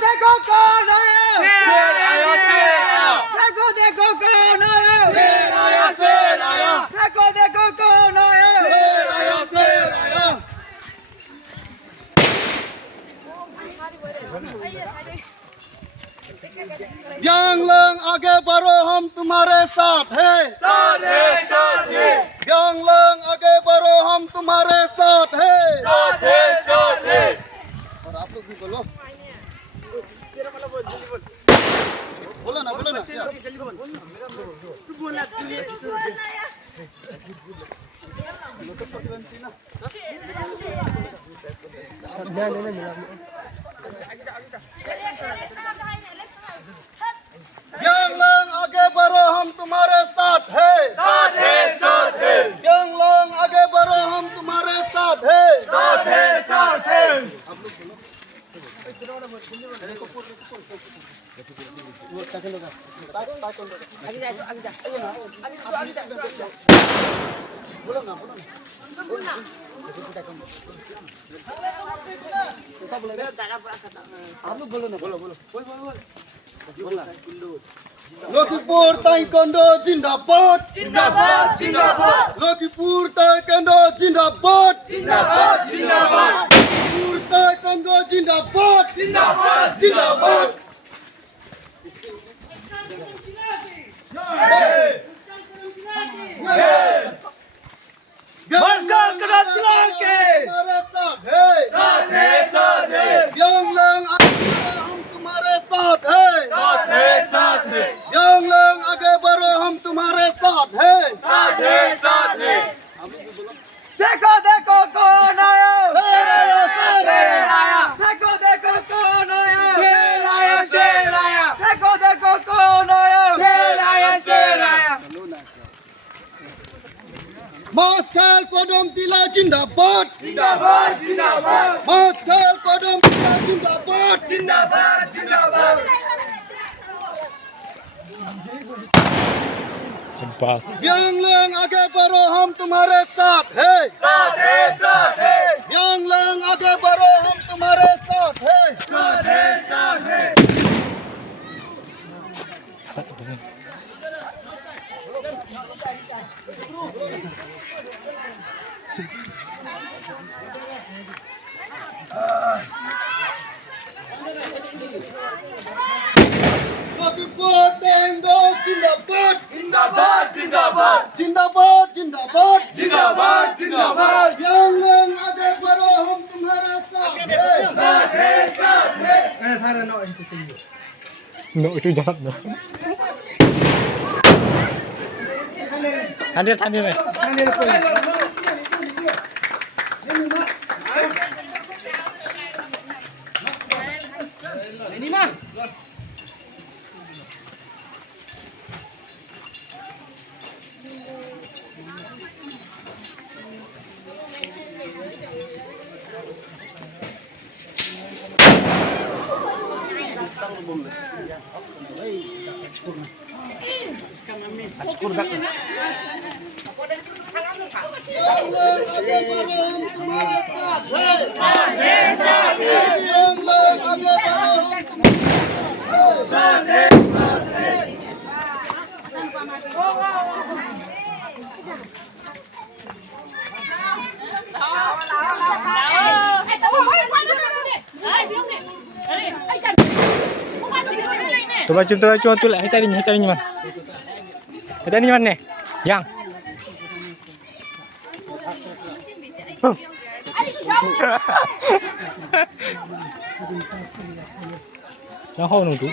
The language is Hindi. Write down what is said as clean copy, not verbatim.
देखो कौन आया शेर आया देखो कौन आया शेर आया देखो कौन आया शेर आया ग्यांग लंग आगे बढ़ो हम तुम्हारे साथ है ग्यांग लंग आगे बढ़ो हम तुम्हारे साथ है और आप लोग भी बोलो बोलो ना ग्यांग लंग आगे बढ़ो हम तुम्हारे साथ है ग्यांग लंग आगे बढ़ो हम तुम्हारे साथ है आप लोग बोलो ना आप लोग बोलो ना बोलो लखीमपुर ताइक्वांडो जिंदाबाद लखीमपुर ताइक्वांडो जिंदाबाद लखीमपुर ताइक्वांडो जिंदाबाद मस्कर कदम चला के हमारे साथ है ग्यांग लंग हम तुम्हारे साथ है ग्यांग लंग आगे बढ़ो हम तुम्हारे साथ है देखो कौन आया शेर आया देखो कौन आया शेर आया देखो कौन आया शेर आया मस्कर कदम तिला जिंदाबाद मस्कर कदम तिला जिंदाबाद ग्यांग लंग आगे बढ़ो हम तुम्हारे साथ है ग्यांग लंग आगे बढ़ो हम तुम्हारे साथ है लखीमपुर ताइक्वांडो जिंदाबाद ग्यांग लंग आगे बढ़ो हम तुम्हारे साथ है No, itu jahat no. Hadir nih. Ini mah Coba tu lah. Hai tadi ni man. Tadi ni man ni. Yang. Yang hao nung tu.